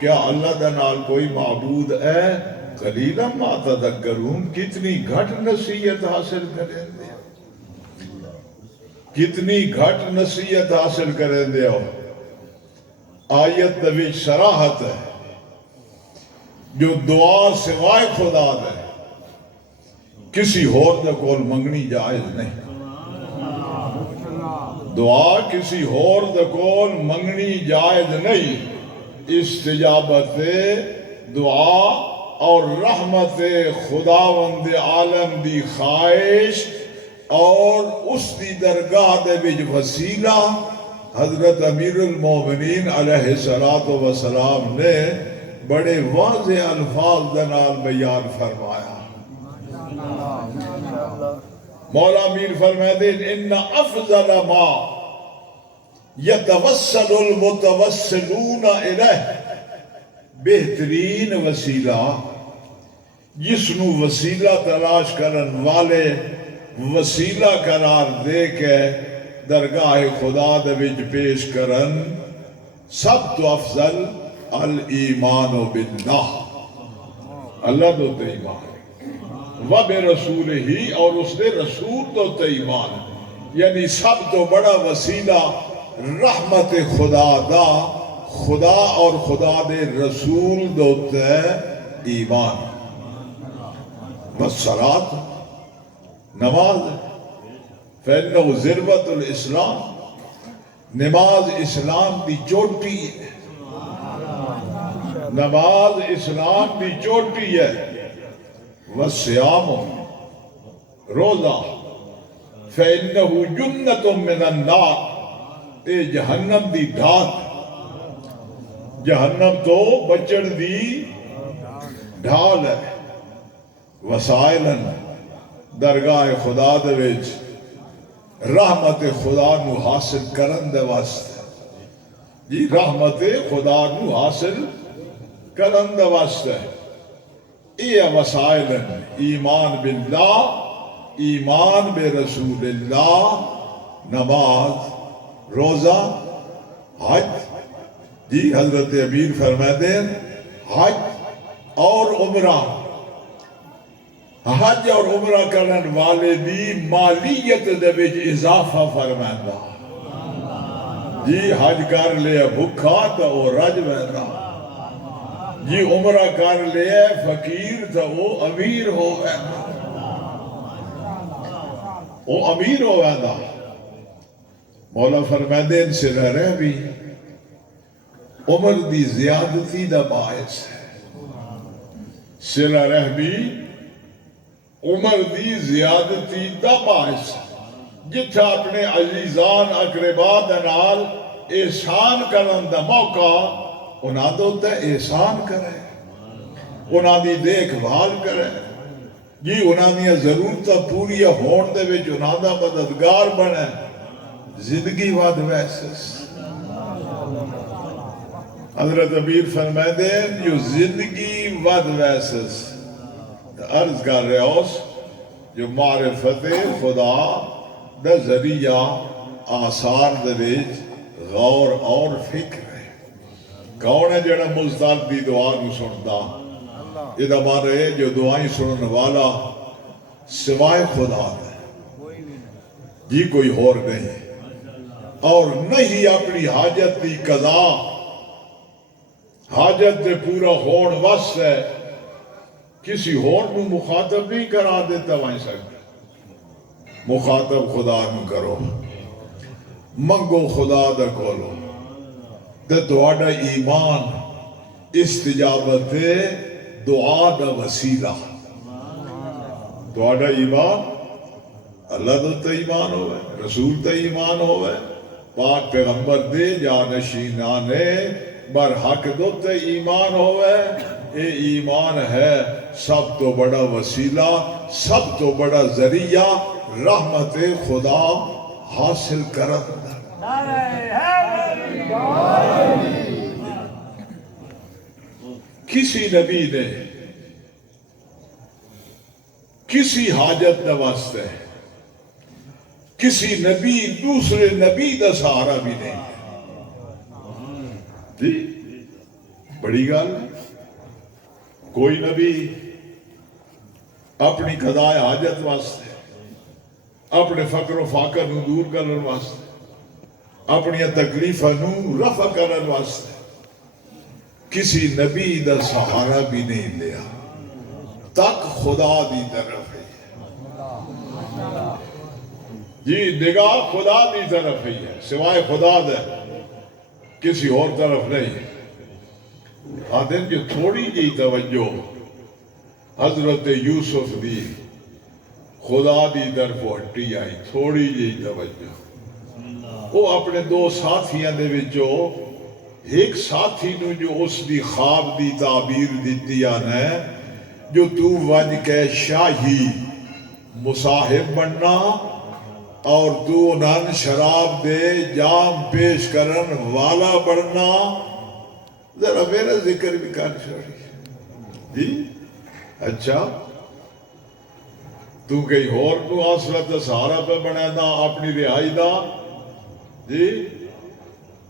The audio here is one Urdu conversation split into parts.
کیا اللہ دا نال کوئی معبود ہے؟ قلیلا ما تذکرون، کتنی گھٹ نصیحت حاصل کریں دے، کتنی گھٹ نصیحت حاصل کریں دے ہو۔ آیت وچ صراحت ہے جو دعا سوائے خدا دے کسی ہور دے کول منگنی جائز نہیں، دعا کسی ہور دے کول منگنی جائز نہیں۔ استجابت دعا اور رحمت خداوند عالم دی خواہش اور اس دی درگاہ دے وچ وسیلہ حضرت امیر المومنین علیہ السلام نے بڑے واضح الفاظ دے نال بیان فرمایا۔ مولا امیر فرماتے ہیں ان افضل ما یتوسل المتوسلون الیہ، بہترین وسیلہ جس نو وسیلہ تلاش کرن والے وسیلہ قرار دے کے درگاہ خدا دے وچ پیش کرن، سب تو افضل الایمان باللہ، اللہ تو ایمان وبرسولہ، اور اس نے رسول تو ایمان، یعنی سب تو بڑا وسیلہ رحمت خدا دا، خدا اور خدا دے رسول دوتے ایمان۔ بس صلاۃ نماز فإنہ ذروۃ الاسلام، نماز اسلام دی چوٹی ہے، نماز اسلام دی چوٹی ہے۔ والصیام، روزہ فإنہ جنۃ من النار، اے جہنم دی ڈھال، جہنم تو بچن دی ڈھال ہے۔ وسائلن، درگاہ خدا دے وچ رحمت خدا نو حاصل کرن دے واسطے، جی رحمت خدا نو حاصل کرن دے واسطے اے وسائلن، ایمان باللہ، ایمان بے رسول اللہ، نماز، روزہ، حج۔ جی حضرت امیر فرماتے ہیں حج اور عمرہ، حج اور عمرہ کرن والے دی مالیت دے وچ اضافہ فرمائندہ، جی حج کر لیا بھکھا تو وہ رج ویندا، جی عمرہ کر لیا فقیر تو وہ امیر ہو ویندا، وہ امیر ہو ویندا۔ مولا فرماتے ہیں صلہ رحمی عمر دی زیادتی دا باعث ہے، صلہ رحمی عمر دی زیادتی دا باعث ہے۔ جتھا اپنے عزیزان اقربا دے نال احسان کرن دا موقع، انہاں دے تے احسان کرے، انہاں دی دیکھ بھال کرے، جی انہاں دی ضرورتاں پوری ہون دے وچ انہاں دا مددگار بنے، زندگی ود ویسس۔ حضرت امیر فرمائے ہیں جو زندگی ود ویسس، عرض کر رہے ہوس جو معرفت خدا دا ذریعہ آثار دے وچ غور اور فکر ہے۔ کون ہے جڑا مزدار دی دعا نو سنتا؟ یہ ہمارے جو دعائیں سنن والا سوائے خدا دے جی کوئی اور نہیں، اور نہیں اپنی حاجت دی قضا، حاجت دے پورا ہون واسطے کسی ہور نو مخاطب نہیں کرا دیتا وائیں سکتے، مخاطب خدا نو کرو، منگو خدا دا کولو، تے تہاڈا ایمان استجابت دعا دا وسیلہ، تہاڈا ایمان اللہ تے ایمان ہوئے، رسول تے ایمان ہوئے، پاک پیغمبر دے جانشینانے برحق دو تے ایمان ہوئے، اے ایمان ہے سب تو بڑا وسیلہ، سب تو بڑا ذریعہ رحمت خدا حاصل کرن۔ کسی نبی نے کسی حاجت دے واسطے کسی نبی دوسرے نبی دا سہارا بھی نہیں، جی بڑی گل کوئی نبی اپنی قضاء حاجت واسطے اپنے فقر و فاقہ نو دور کرنے واسطے اپنی تکلیفاں نو رفع کرنے واسطے کسی نبی دا سہارا بھی نہیں لیا تک خدا دی طرف ہے جی نگاہ خدا دی طرف ہی ہے سوائے خدا دے کسی اور طرف نہیں آدھیں جو تھوڑی جی توجہ حضرت یوسف دی خدا دی طرف ہٹی آئی تھوڑی جی توجہ وہ اپنے دو ساتھیاں دے وچوں ایک ساتھی نو جو اس دی خواب دی تعبیر دیتی آنا ہے جو تو وج کے شاہی مصاحب بننا اور تو انہاں شراب دے جام پیش کرن والا بننا ذرا میرا ذکر بھی کر چھوڑی جی اچھا تو کئی اور کو آسرت سہارا پہ بنے دا اپنی رہائی دا جی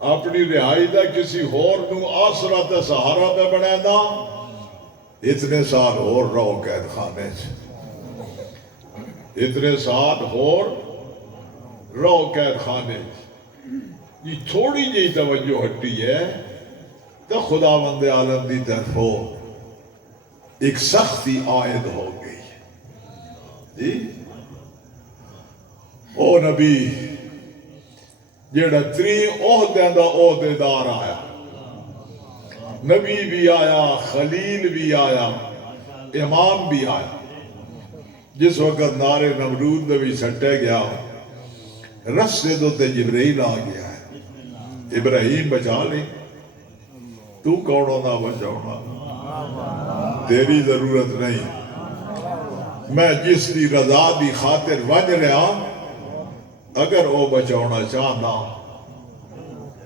اپنی رہائی دا کسی اور کو آسرت سہارا پہ بنے دا اتنے سال اور رہو قید خانے سے اتنے سال اور رہو قید خانے سے یہ تھوڑی جی توجہ ہٹی ہے تو خدا بند عالم دی طرف ہو ایک سختی عائد ہو گئی جی او نبی جیڑا ترین عہدے دا عہدے دار آیا نبی بھی آیا خلیل بھی آیا امام بھی آیا جس وقت نارے نمرود نے بھی سٹے گیا رستے دو تے جبرائیل آ گیا ہے ابراہیم بچا لے تو کونوں نہ بچاؤنا تیری ضرورت نہیں میں جس دی رضا دی خاطر وج رہا اگر وہ بچاؤنا چاہنا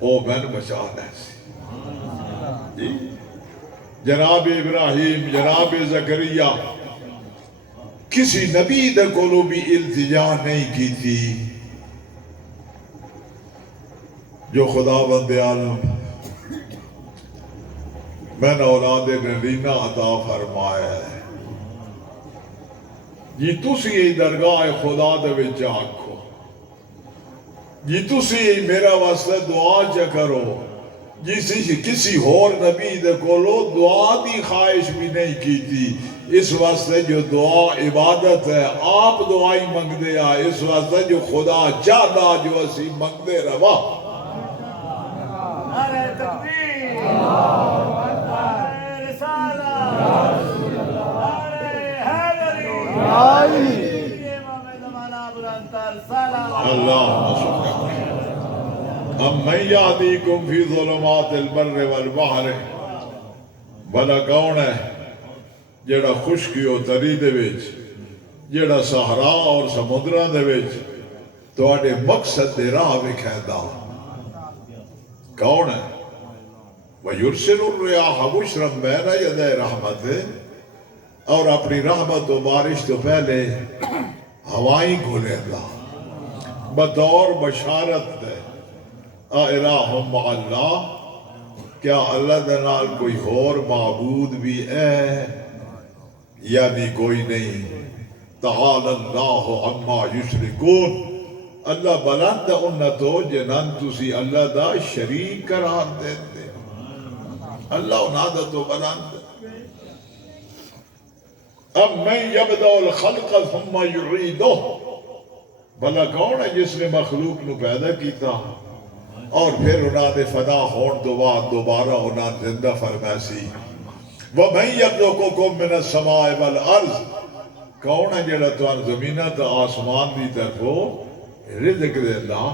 وہ میں بچا لے جی جناب ابراہیم جناب زکریا کسی نبی دے کولو بھی التجا نہیں کی تھی جو خدا بند عالم میں نے اولاد نرینہ عطا فرمایا ہے جی تسی ای درگاہ خدا دے وچ آکھو جی تسی ای میرا واسطے دعا چا کرو جی کسی اور نبی دے کولو دعا دی خواہش بھی نہیں کی تھی اس واسطے جو دعا عبادت ہے آپ دعائی منگ دیا اس واسطے جو خدا چاہتا جو اسی منگ دے روا نعرہ تکبیر من یہدیکم فی ظلمات البر والبحر بھلا کون ہے جیڑا خشکی و تری دے وچ جیڑا صحرا اور سمندراں دے وچ تواڈے مقصد دے راہ وکھیندا کون ہے وَيُرْسِلُ الرِّيَاحَ بُشْرًا بَيْنَ يَدَيْ رَحْمَتِهِ اور اپنی رحمت و بارش تو پہلے ہوائیں کھولے دا بطور بشارت دے اِلَٰهٌ مَعَ اللَّهِ کیا اللہ دے نال کوئی اور معبود بھی ہے یعنی کوئی نہیں تعالی اللہ عما یشرکون اللہ بلند انتو جنان تسی اللہ دا شریک قرار دیتے اللہ انہاں تو بلند اب من یبدأ الخلق ثم یعیدہ بھلا کون ہے جس نے مخلوق نو پیدا کیتا اور پھر انہاں نے فنا ہون دو بعد دوبارہ انہاں زندہ فرمائسی وَمَن يَرْزُقُكُم مِّنَ السَّمَاءِ وَالْأَرْضِ کون ہے جڑا توان زمینہ تا آسمان دی طرف ہو رزق دیندا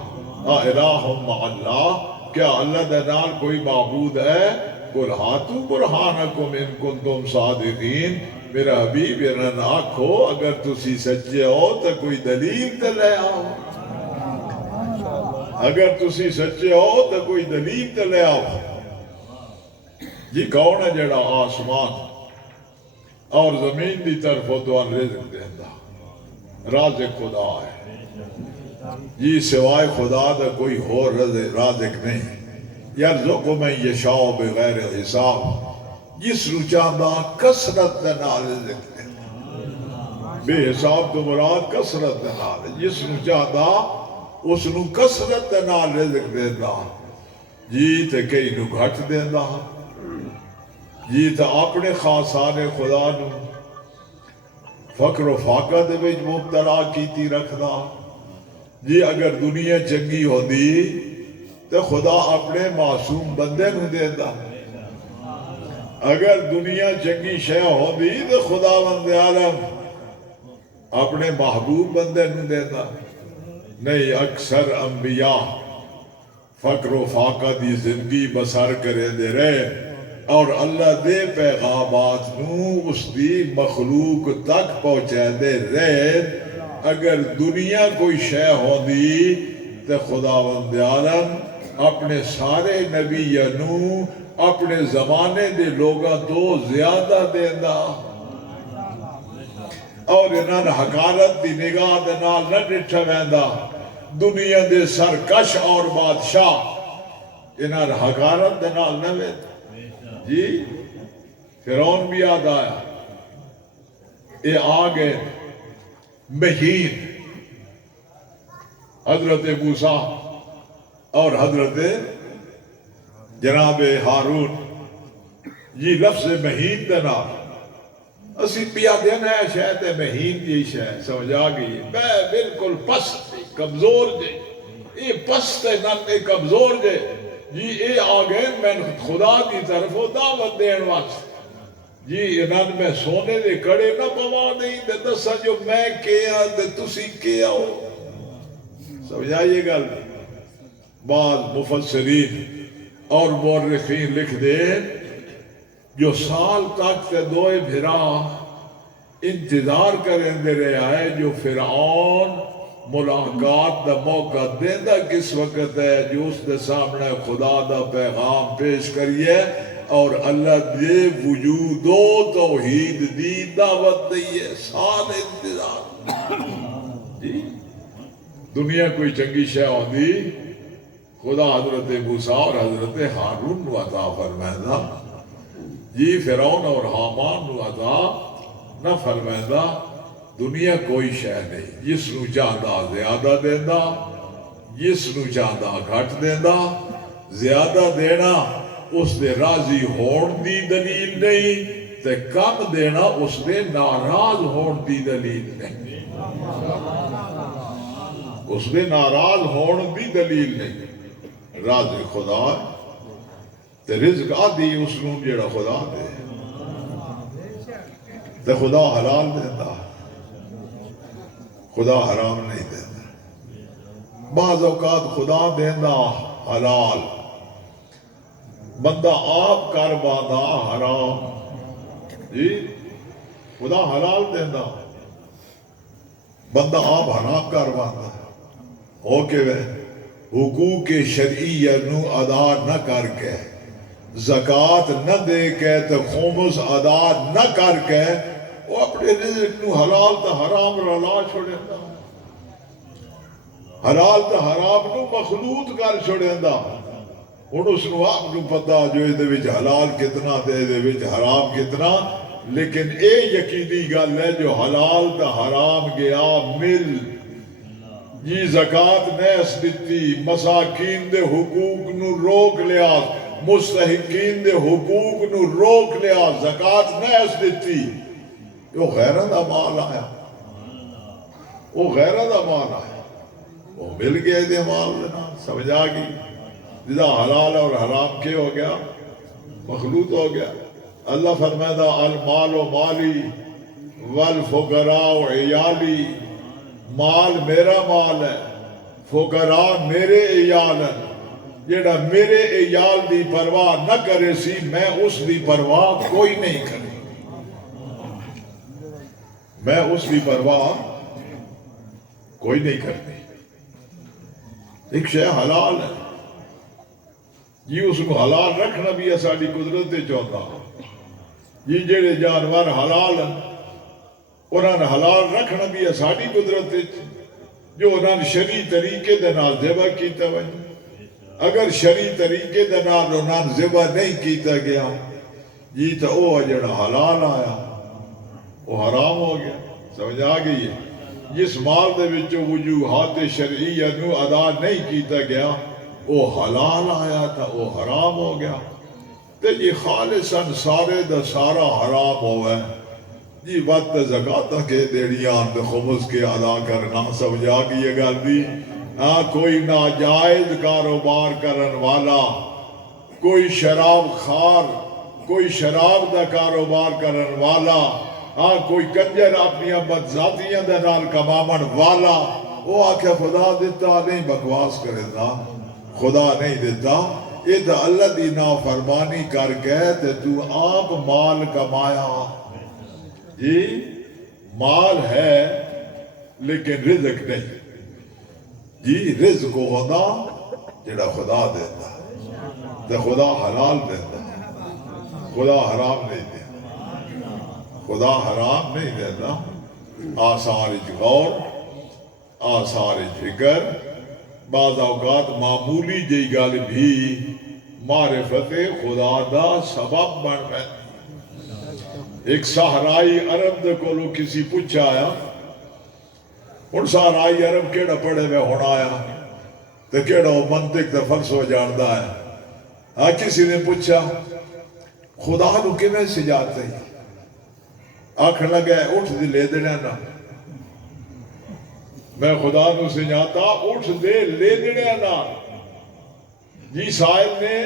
الہ مع اللہ کیا اللہ دے نال کوئی معبود ہے قُلْ هَاتُوا بُرْهَانَكُمْ إِن كُنتُمْ صَادِقِينَ میرا حبیب یہ آنکھو اگر تسی سچے ہو تو کوئی دلیل تے لے آؤ اگر تسی سچے ہو تو کوئی دلیل تے لے آؤ جی کون ہے جڑا آسمان اور زمین دی طرف ہو تو رزق دیندا رازق خدا ہے جی سوائے خدا دا کوئی اور رازق نہیں یرزق من یشاء بغیر حساب جس نو چاہتا کثرت دے نال رزق دیندا بے حساب تو مراد کثرت دے نال جس نو چاہتا اس نو کثرت دے نال رزق دیندا جی تے کئی نو گھٹ دیندا جی تے اپنے خاصان خدا نو فقر و فاقہ دے وچ مبتلا کیتی رکھدا جی اگر دنیا چنگی ہوندی تو خدا اپنے معصوم بندے نو دیندا اگر دنیا چنگی شے ہوندی تو خدا بند عالم اپنے محبوب بندے نو دیندا نہیں اکثر انبیاء فقر و فاقہ دی زندگی بسر کرے دے رہے اور اللہ دے پیغامات نو اس دی مخلوق تک پہنچے دے رہے اگر دنیا کوئی شے ہوندی تو خداوند عالم اپنے سارے نبیانو اپنے زمانے دے لوگاں تو زیادہ دیندا اور انہاں حقارت دی نگاہ دے نال نہ ڈٹھا ویندا دنیا دے سرکش اور بادشاہ انہاں حقارت دے نال نہ ویندا جی فرعون بھی یاد آیا اے آگے مہین حضرت موسیٰ اور حضرت جناب ہارون یہ لفظ مہین دینا اسی پیا دینا ہے شاید مہین جی شاید سمجھ آگئی میں بالکل پست کمزور جے اے پست ننے کمزور جے جی اے آگئے میں خدا دی طرف دعوت دین واسطے جی انہاں میں سونے دے کڑے نہ پوا نہیں تے دسا جو میں کیا تے تسی کیا ہو سمجھائیے گل بعض مفسرین اور مورخین لکھ دے جو سال تک تے دوئے بھرا انتظار کریں دے رہا ہے جو فرعون ملاقات دا موقع دیندہ کس وقت ہے جو اس دے سامنے خدا دا پیغام پیش کریے اور اللہ دے وجود و توحید دی دعوت دیئے سال انتظار جی دنیا کوئی چنگی شے ہوندی خدا حضرت موسیٰ اور حضرت ہارون نو عطا فرمائدہ جی فرعون اور حامان نو عطا نہ فرمائدہ دنیا کوئی شے نہیں جس نو چاہتا زیادہ دینا جس نو چاہتا گھٹ دینا زیادہ دینا اس دے راضی ہون دی دلیل نہیں تے کم دینا اس دے ناراض ہون دی دلیل نہیں اس دے ناراض ہون دی دلیل نہیں راضی خدا تے رزق آدھی اس نو جیڑا خدا دے تے خدا حلال دیتا خدا حرام نہیں دیتا بعض اوقات خدا دینا حلال بندہ آپ کر باندھا حرام جی خدا حلال دینا بندہ آپ حرام کر باندھا ہو کے وہ حقوق شرعیہ نو ادا نہ کر کے زکاة نہ دے کے تو خمس ادا نہ کر کے وہ اپنے رزق نو حلال تا حرام رلا چھوڑے دا حلال تا حرام نو مخلوط کر چھوڑے دا ان اس نو آپ نو پتا جو دے وچ حلال کتنا دے وچ حرام کتنا لیکن اے یقینی گل ہے جو حلال تا حرام گیا مل جی زکاة نیس دیتی مساکین دے حقوق نو روک لیا مستحقین دے حقوق نو روک لیا زکاة نیس دیتی وہ غیرہ دا مال آیا وہ غیرہ دا مال آیا وہ مل گئے دے مال لینا سمجھا گئی جدا حلال اور حرام کے ہو گیا مخلوط ہو گیا اللہ فرمائدہ المال و مالی والفقراء و عیالی مال میرا مال ہے فقراء میرے عیال ہیں جیڑا میرے عیال دی پرواہ نہ کرے سی میں اس دی پرواہ کوئی نہیں کرے میں اس کی پرواہ کوئی نہیں کرتی ایک شے حلال ہے یہ اس کو حلال رکھنا بھی ساری قدرت چاہتا یہ جڑے جانور حلال ہیں انہوں نے حلال رکھنا بھی ساری قدرت جو انہوں نے شرعی طریقے دے نال ذبح کیتا ہوئے اگر شرعی طریقے دے نال انہاں ذبح نہیں کیتا گیا جی تو وہ جڑا حلال آیا وہ حرام ہو گیا. سمجھ آ گئی ہے؟ جس مال دے وچوں وجوہات شرعیہ نو ادا نہیں کیتا گیا وہ حلال آیا تھا وہ حرام ہو گیا. تے جی خالصاً سارے دا سارا حرام ہوئے جی وقت زکاة کے دیڑیاں تے خمس کے ادا کرنا. سمجھ آ گئی ہے گل دی؟ ہاں کوئی ناجائز کاروبار کرن والا، کوئی شراب خار، کوئی شراب دا کاروبار کرن والا، ہاں کوئی کنجر اپنی بدذاتیاں دے نال کماون والا، وہ آکھے خدا دیتا نہیں، بکواس کرے دا خدا نہیں دیتا. یہ تو اللہ دی نافرمانی کر کے تے تو آپ مال کمایا. جی مال ہے لیکن رزق نہیں. جی رزق کو خدا جڑا خدا دیتا تے خدا حلال دیتا، خدا حرام نہیں دیتا. خدا حرام نہیں دیتا. آثار غور، آثار فکر، بعض اوقات معمولی جی گل بھی معرفت خدا دا سبب بن گئی. ایک صحرائی عرب دے کولو کسی پوچھا آیا، ہن صحرائی عرب کیڑا پڑھے میں ہونا آیا تے کیڑا منطق تے فلسفہ جاندا ہے. ہاں کسی نے پوچھا خدا نو کیویں سجاتے ہیں؟ آکھن لگا اٹھ دے لے دینا نا، میں خدا نو سجاتا اٹھ دے لے دینا نا. جی سائل نے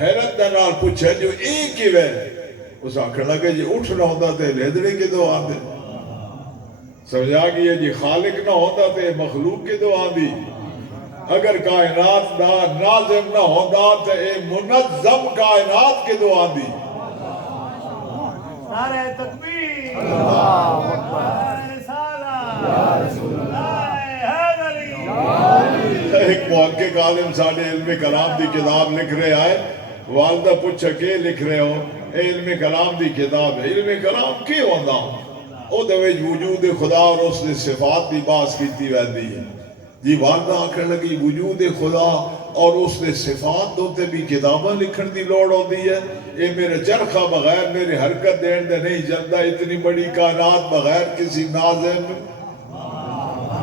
حیرت دے نال پوچھا جو ایک کیویں؟ اس آکھن لگا جی اٹھنا ہوندا تے لے دینے کدوں آندے؟ سمجھا گیا جی خالق نہ ہوتا تے مخلوق کدوں آندی؟ اگر کائنات دا ناظم نہ ہوتا تے اے منظم کائنات کدوں آندی؟ نعرہ تکبیر، اللہ اکبر، رسالہ، یا رسول اللہ، حیدری. ایک محقق عالم ساڑھے علم کلام دی کتاب لکھ رہے آئے. والدہ پوچھا کہ لکھ رہے ہو؟ اے علم کلام دی کتاب ہے. علم کلام کی ہوندہ؟ او دویج وجود خدا اور اس نے صفات دی باس کیتی ویندی ہے. جی والدہ آکھر لگی وجود خدا اور اس نے صفات دوتے بھی کتاباں لکھن دی لوڑ ہوتی ہے. اے میرے چرخہ بغیر میرے حرکت دین دے نہیں جلدہ. اتنی بڑی کائنات بغیر کسی ناظم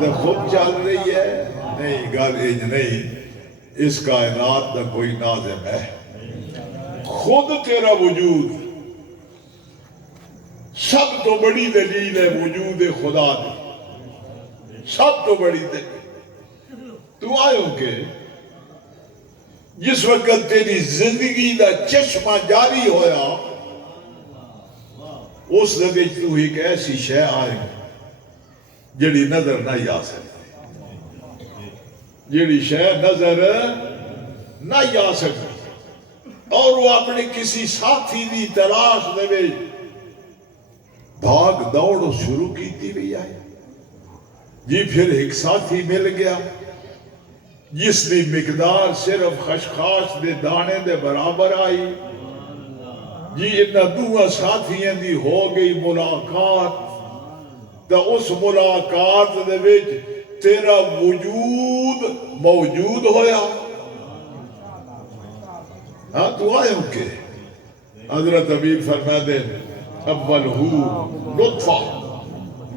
دے خود چل رہی ہے. نہیں گل ایج نہیں، اس کائنات دا کوئی ناظم ہے. خود تیرا وجود سب تو بڑی دلیل ہے وجود خدا دی. سب تو بڑی دلیل تو آئے ہو کہ جس وقت تیری زندگی دا چشمہ جاری ہویا اس لگے تو ایک ایسی شے آئے جڑی نظر نہ آ سکتی، جڑی شے نظر نہ آ سکتی، اور وہ اپنے کسی ساتھی دی تلاش دے بھاگ دوڑ شروع کیتی بھی آئی. جی پھر ایک ساتھی مل گیا جس دی مقدار صرف خشخاش دے دانے دے برابر آئی. جی انہاں دوہاں ساتھیاں دی ہو گئی ملاقات. تا اس ملاقات دے وچ تیرا وجود موجود ہویا. ہاں تو آئے ہو کہ حضرت امیر فرما دے اول ہو لطفہ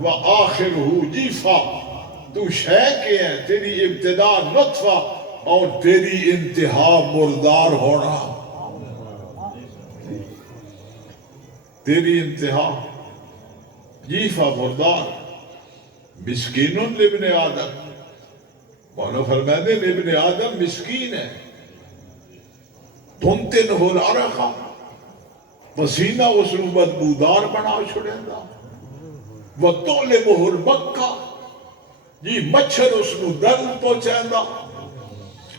و آخر ہو جیفہ. تو شے کے ہیں تیری ابتدا لطفہ اور تیری انتہا مردار ہونا. تیری انتہا جیفہ مردار. مسکین لابن آدم، مولا فرمائے ابن آدم مسکین ہے. تنتن ہو العرقہ، پسینہ اس نے بدبودار بنا چھڑے دا. وَطُعْلِمُهُ الْمَكَّةِ، جی مچھر اس نے درد پہنچائیں دا.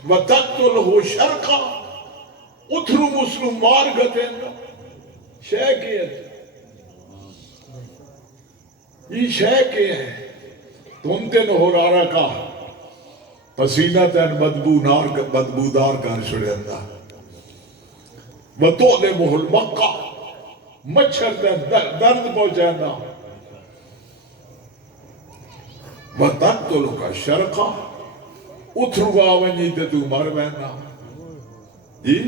وَتَقْتُلْهُ شَرْقًا، اتھرم اس نے مار گھٹیں دا. شے کے ہے یہ شے کے ہے. تنتن ہو العرقہ، پسینہ تین بدبودار کر چھڑے دا. وَطُعْلِمُهُ الْمَكَّةِ، مچھر تین درد پہنچائیں دا. وَتَقْتُلُكَ شَرْقًا، اتھرو آونجی تے تو مر وینا. جی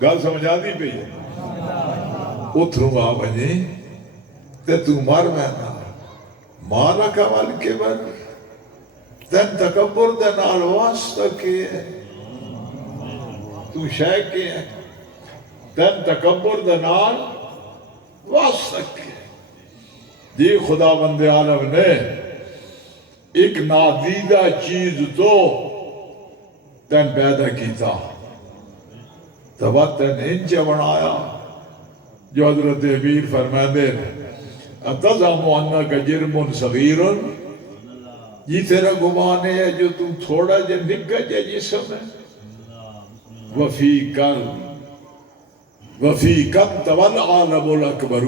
گل سمجھ آتی پی اتروں آ بجے تے تو مر وینا مالا کا ول کے بر تین تکبر دے نال واسطہ کے ہے تو شے کے ہے تین تکبر دے نال واسطہ کے جی خدا بند عالم نے ایک نادیدہ چیز تو تین پیدا کیتا تب تین انچ بنایا جو حضرت امیر فرمائے اتزعم انک جرم صغیر یہ تیرا گمان ہے جو تم تھوڑا جا نکا جا جسم ہے وفی کم تول عالم الاکبر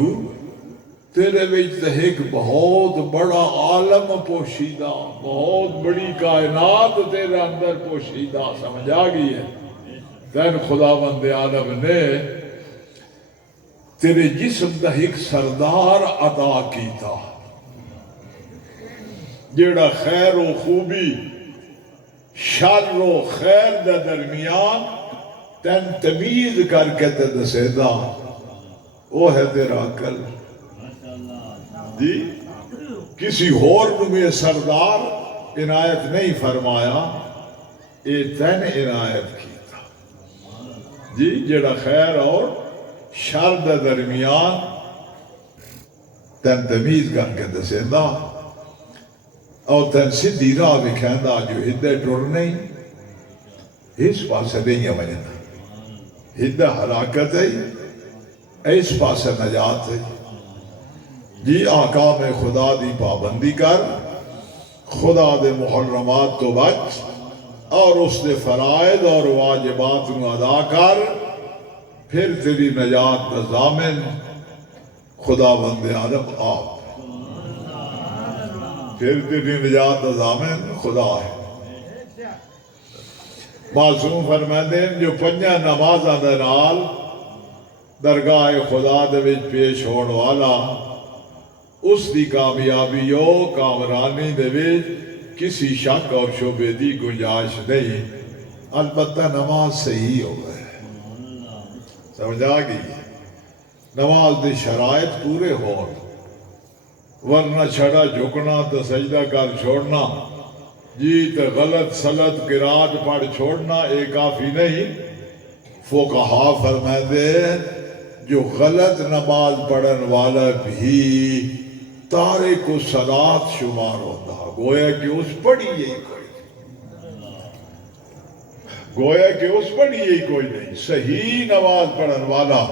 تیرے وچ ایک بہت بڑا عالم پوشیدہ بہت بڑی کائنات تیرے اندر پوشیدہ سمجھ آ گئی ہے تین خداوند عالم نے تیرے جسم دا ایک سردار عطا کیتا جیڑا خیر و خوبی شر و خیر دا درمیان تین تمیز کر کے تے دسیدا وہ ہے تیرا عقل جی کسی اور میں سردار عنایت نہیں فرمایا اے تین عنایت کیتا جی جیڑا خیر اور شر دے درمیان تین تمیز کر کے دسیندا اور تین سیدھی راہ وکھیندا جو ہدے ٹر نہیں اس پاسے نہیں وجنا ہدے ہلاکت ہے اس پاسے نجات ہے جی احکام خدا دی پابندی کر خدا دے محرمات تو بچ اور اس دے فرائض اور واجبات نو ادا کر پھر تیری نجات دا ضامن خدا بند عالم آپ پھر تیری نجات دا ضامن خدا ہے معصوم فرمائے جو پنجا نمازاں دے نال درگاہ خدا دے وچ پیش ہون والا اس دی کامیابی و کامرانی دے وچ کسی شک اور شبے دی گنجائش نہیں البتہ نماز صحیح ہو گئے سمجھا گئی نماز دی شرائط پورے ہون ورنہ چھڑا جھکنا تو سجدہ کر چھوڑنا جی تو غلط سلط قرات پڑھ چھوڑنا ایک کافی نہیں فقہا فرمائے جو غلط نماز پڑھن والا بھی تارک و صلاۃ شمار ہوتا گویا کہ اس پڑھی یہی کوئی نہیں صحیح نماز پڑھن والا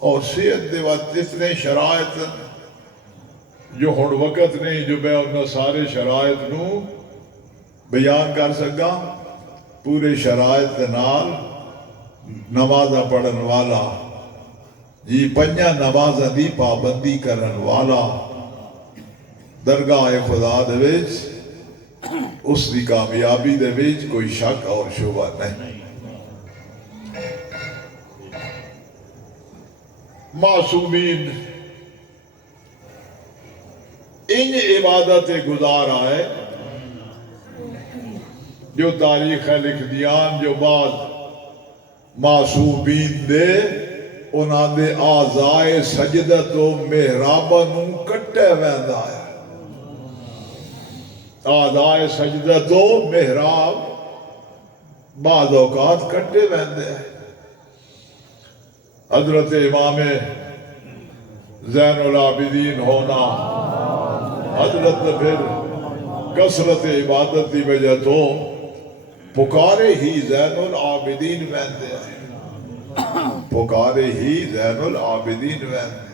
اور صحت دے وقت اتنے شرائط جو ہن وقت نہیں جو میں انہاں سارے شرائط نو بیان کر سکا پورے شرائط دے نال نمازاں پڑھن والا جی پنجاں نمازاں دی پابندی کرن والا درگاہ خدا دے وچ اس دی کامیابی دے وچ کوئی شک اور شبہ نہیں معصومین ان عبادت گزار آئے جو تاریخ لکھ دیان جو بعد معصومین دے انہاں دے آزائے سجدت و محرابہ کٹے ویندا ہے آزائے سجدت و محراب بعض اوقات کٹے ویندے ہیں حضرت امام زین العابدین ہونا حضرت پھر کثرت عبادت دی وجہ تو پکارے ہی زین العابدین ویندے ہیں پکارے ہی زین العابدین ویندے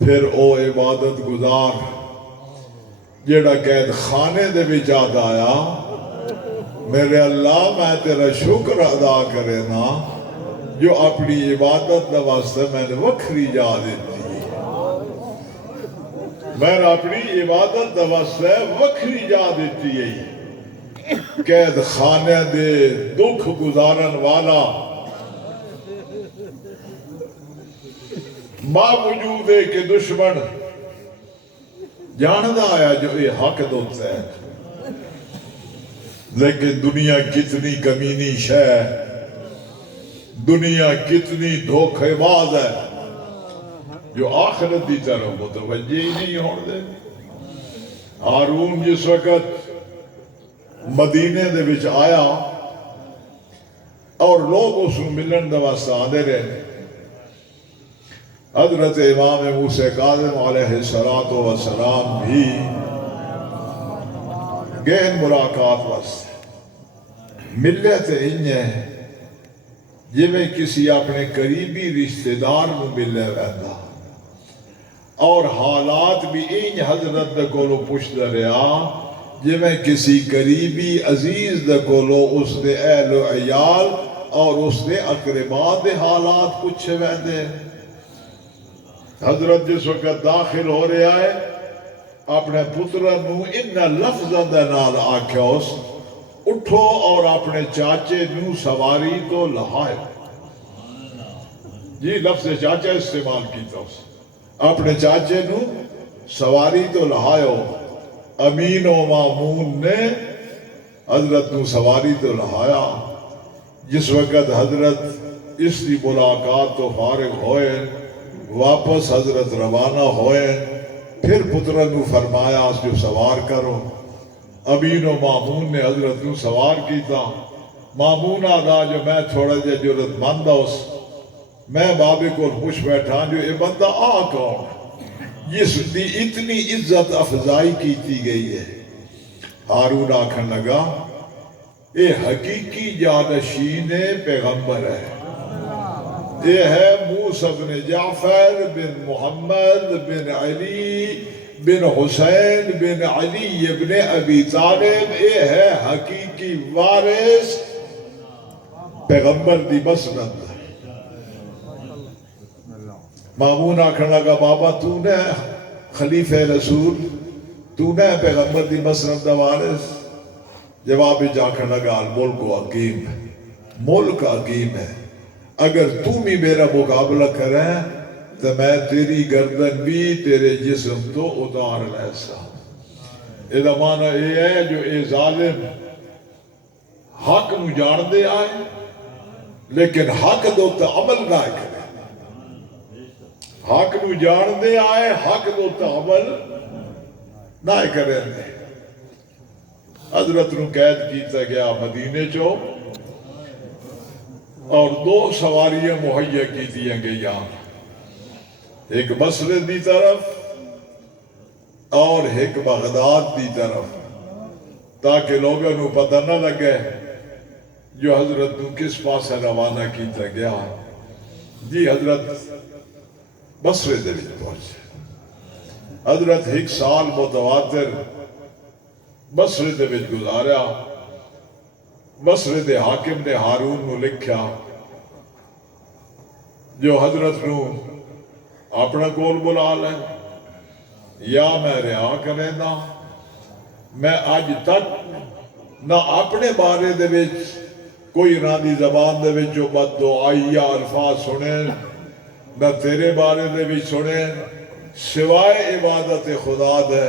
پھر او عبادت گزار جیڑا قید خانے دے وچ آیا میرے اللہ میں تیرا شکر ادا کرے نا جو اپنی عبادت دا واسطے میں نے وکھری جا دیتی میں نے اپنی عبادت دا واسطے وکھری جا دیتی ہے قید خانے دے دکھ گزارن والا باوجود ہے کہ دشمن جاندہ آیا جو یہ حق دوتا ہے لیکن دنیا کتنی کمینی شے ہے، دنیا کتنی دھوکے باز ہے جو آخرت دی طرف متوجہ ہی نہیں ہون دے۔ ہارون جس وقت مدینے دے وچ آیا اور لوگ اس کو ملن دے واسطے آندے رہے، حضرت امام موسیٰ کاظم علیہ السلام بھی گہن ملاقات واسطے ملے تے انہیں جی میں کسی اپنے قریبی رشتہ دار کو ملے رہتا اور حالات بھی انج حضرت دے کولو پوچھتا رہا جی میں کسی قریبی عزیز دے کولو اس دے اہل و عیال اور اس دے اقربا دے حالات پوچھے ویندے۔ حضرت جس وقت داخل ہو رہا ہے اپنے پترہ نو ان لفظاں دے نال آکھیا اس اٹھو اور اپنے چاچے نو سواری تو لہائے۔ جی لفظ چاچا استعمال کیتا اس، اپنے چاچے نو سواری تو لہائے۔ امین و مامون نے حضرت نو سواری تو لہایا۔ جس وقت حضرت اس کی ملاقات تو فارغ ہوئے، واپس حضرت روانہ ہوئے، پھر پترہ نو فرمایا اس جو سوار کرو۔ امین و مامون نے حضرت نو سوار کیتا۔ مامون آدھا جو میں تھوڑا جے جرت مند اس، میں بابے کو پوچھ بیٹھا جو اے بندہ آ کون جس دی اتنی عزت افضائی کیتی گئی ہے۔ ہارون آکھن لگا اے حقیقی جانشین پیغمبر ہے، یہ ہے موسیٰ بن جعفر بن محمد بن علی بن حسین بن علی بن ابی طالب، یہ ہے حقیقی وارث پیغمبر دی مسند۔ مامون آکھن لگا بابا تو نے خلیفہ رسول، تو نے پیغمبر دی مسند دا وارث؟ جواب آکھن لگا الملک حکیم، ملک حکیم ہے، اگر تو بھی میرا مقابلہ کریں تو میں تیری گردن بھی تیرے جسم تو اتار لیسا۔ یہ معنی یہ ہے جو اے ظالم حق نو جان دے آئے لیکن حق دو تا عمل نہ کرے، حق نو جان دے آئے حق دو تا عمل نہ کریں دے۔ حضرت نو قید کیتا گیا مدینے چو اور دو سواریاں مہیا کی دیا گئی، ایک بصرے دی طرف اور ایک بغداد دی طرف، تاکہ لوگوں نو پتہ نہ لگے جو حضرت نو کس پاسے روانہ کیتا گیا۔ جی حضرت بصرے دے وچ پہنچے، حضرت ایک سال متواتر بصرے دے وچ گزاریا۔ بصرے دے حاکم نے ہارون نو لکھیا جو حضرت نو اپنا کول بلا لے یا میں رہا کریں نا، میں آج تک نہ اپنے بارے دے وچ کوئی رانی زبان دے وچ جو بد دعائی یا الفاظ سنے، نہ تیرے بارے دے وچ سنے، سوائے عبادت خدا دے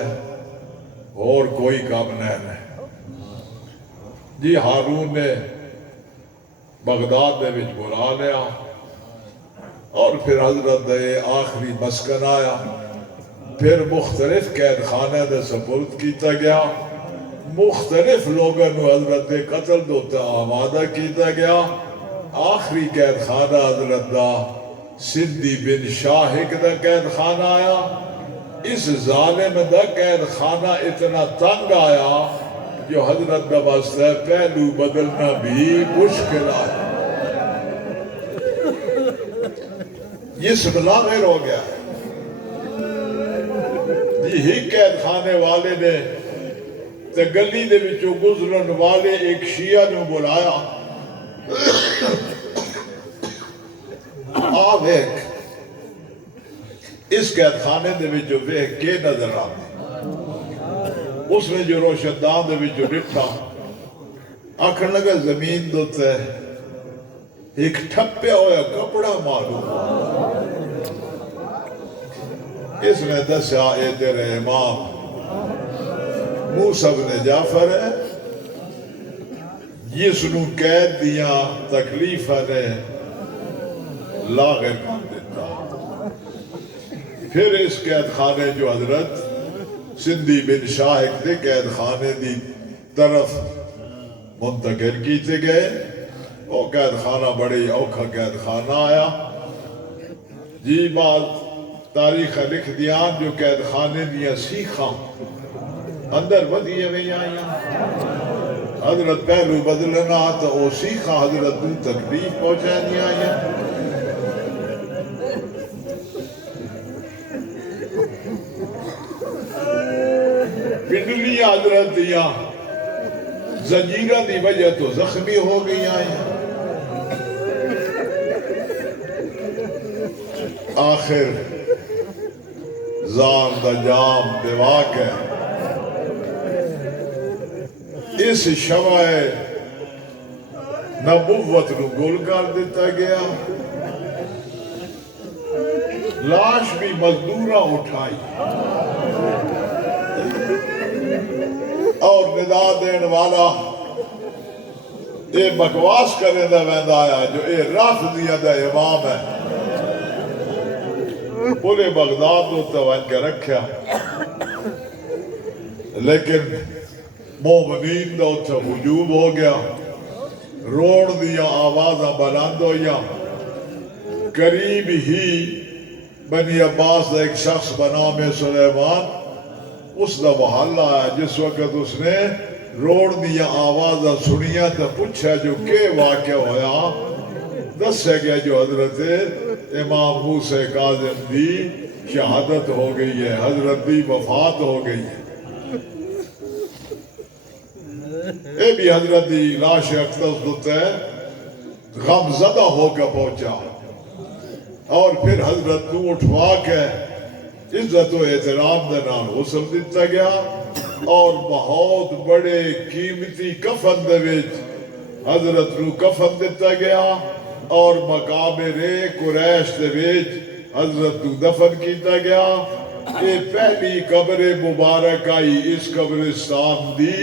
اور کوئی کام نہیں ہے۔ جی ہارون نے بغداد دے وچ بلا لیا اور پھر حضرت دے آخری مسکن آیا، پھر مختلف قید خانہ دے سپرد کیتا گیا، مختلف لوگوں نے حضرت دے قتل دوتا آمادہ کیتا گیا۔ آخری قید خانہ حضرت دا سندھی بن شاہک دا قید خانہ آیا۔ اس ظالم دا قید خانہ اتنا تنگ آیا جو حضرت دا واسطہ پہلو بدلنا بھی مشکل آیا، جسم لاغر ہو گیا۔ جی ہی قید خانے والے نے تے گلی دے وچوں گزرن والے ایک شیعہ نے بلایا، آ ویک اس قید خانے دے وچوں ویک کے نظر آتے۔ اس نے جو روشن دان دے وچوں ڈٹھا، آکھن لگا زمین دوتے ایک ٹھپیا ہویا کپڑا معلوم۔ اس نے دسیا اے تیرے امام موسیٰ بن جعفر ہے، جس نو قید دیاں تکلیفاں نے لاغر کر دیتا. پھر اس قید خانے جو حضرت سندھی بن شاہق دے قید خانے دی طرف منتقل کیتے گئے. وہ قید خانہ بڑے اوکھا قید خانہ آیا. جی بات تاریخ لکھ دیاں جو قید خانے دیا سیکھاں اندر بدیے میں آئیاں. حضرت پہلو بدلنا تو وہ سیکھاں حضرت دو تکلیف پہنچا دیا آئیاں. پنڈلی حضرت دیا زنجیرہ دی وجہ تو زخمی ہو گئی آئیں. آخر زان دا جام دیواک ہے. اس شمع نبوت نو گل کر دیتا گیا. لاش بھی مزدورہ اٹھائی اور ندا دین والا یہ بکواس کرنے دا ویندا آیا جو اے رافضیہ دا امام ہے. پورے بغداد کو توجہ رکھیا لیکن مومنین دا اتھا ہجوم ہو گیا. روڑ دیا آوازاں بلند ہویا. قریب ہی بنی عباس دا ایک شخص بنام سلیمان اس دا محل آیا. جس وقت اس نے روڑ دیا آوازاں سنیا تو پوچھا جو کہ واقع ہویا. دس ہے گیا جو حضرت امام موسیٰ کاظم دی شہادت ہو گئی ہے. حضرت دی وفات ہو گئی ہے. اے بھی حضرت دی لاش اقدس ہوتا ہے غم زدہ ہو کر پہنچا اور پھر حضرت نو اٹھوا کے عزت و احترام دے نال غسل دیتا گیا اور بہت بڑے قیمتی کفن دے وچ حضرت نو کفن دیتا گیا اور مقابر قریش دے وچ حضرت نو دفن کیتا گیا. یہ پہلی قبر مبارک آئی اس قبرستان دی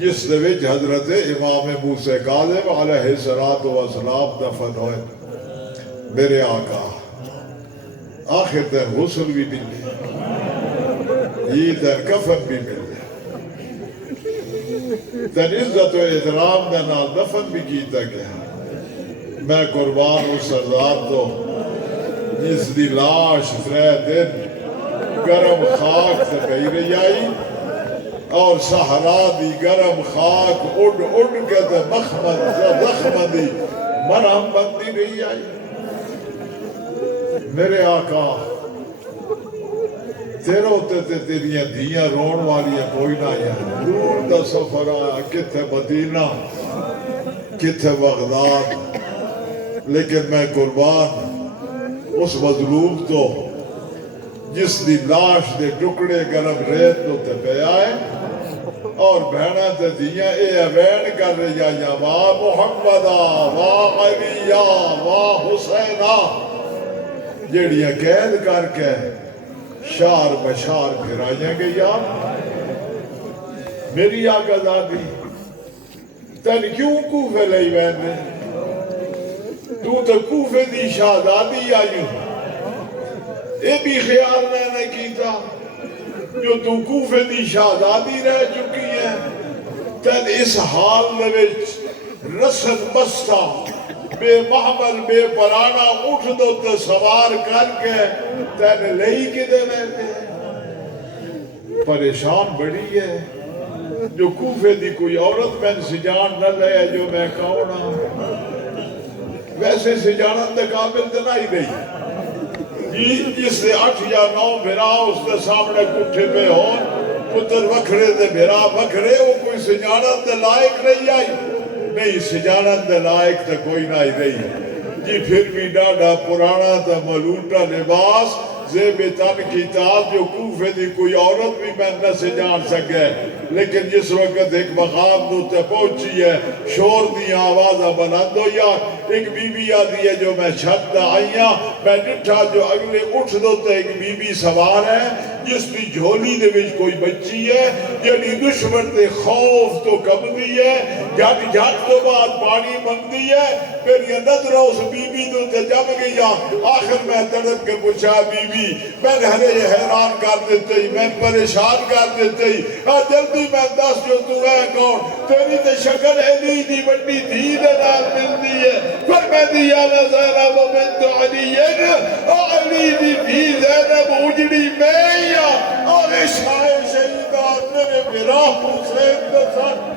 جس دے وچ حضرت امام موسیٰ کاظم علیہ السلام دفن ہوئے. میرے آقا آخر تین غسل بھی مل گیا, یہ تین کفن بھی مل گیا, تین عزت و احترام دے نال دفن بھی کیتا گیا. میں قربان اس سردار تو جس دی لاش 3 دن گرم خاک سے پئی رہی آئی اور صحرا دی گرم خاک اڑ اڑ کے تے زخم دی مرہم بندی رہی آئی. میرے آقا تیرے ہوتے تے تیریاں دیاں رون والیاں کوئی نہ آیا. دور دا سفر آیا کتھے مدینہ کتھے بغداد, لیکن میں قربان اس مظلوم تو جس دی لاش دے ٹکڑے گرم ریت تو تے پہ آئے اور بہنہ تے دیاں اے اوین کر رہی آیا واہ محمدہ واہ علیہ واہ حسینہ جیڑیاں قید کر کے شار بشار پھر آئیں گئی. میری آقا زادی تن کیوں کوفے لئی ویندے, تو کوفے دی شہزادی آئی ہوں. اے بھی خیال میں نے کیتا جو تو کوفے دی شہزادی رہ چکی ہے تن اس حال وچ رسن بستہ بے محمل بے پرانا اٹھ دو تے سوار کر کے تین لئی کے دے رہتے ہیں. پریشان بڑی ہے جو کوفے دی کوئی عورت میں سجان نہ لے جو میں کہونا ویسے سجانت دے قابل دنائی نہیں. جس دے 8 یا 9 بھرا اس دے سامنے کٹھے پہ ہو پتر وکھرے دے بھرا وکھرے وہ کوئی سجانت دے لائق نہیں آئی. نہیں سجانت دے لائق تا کوئی نہ ہی رہی. جی پھر بھی ڈاڈا پرانا تا ملوٹا لباس زیب تن کی تاز جو کوفے دی کوئی عورت بھی میں نہ سجان سکے. لیکن جس وقت ایک مقام دوتے پہنچی ہے شور دی آوازہ بلند ہو یا ایک بی بی آدھی ہے جو میں چھت دا آئیاں میں ڈٹھا جو اگلے اٹھ دوتے ایک بی بی سوار ہے جس دی جھولی دے وچ کوئی بچی ہے جڑی دشمن دے خوف تو کمدی ہے جٹ جٹ تو بعد پانی منگدی ہے میری نظروں اس بی بی تو تے جم گیا آخر میں تڑپ کے پوچھا بی بی میں ہرے حیران کر دیتے ہی میں پریشان کر دیتے ہی جلدی میں دس جو تو ہے کون تیری تے شکل علی دی بڑی دھی دے نال ملدی ہے پر میں دی آنا زینب بنت علی علی دی دھی زینب اجڑی میں یا آلے شاہ شہیدان میرے براہ حسین دسان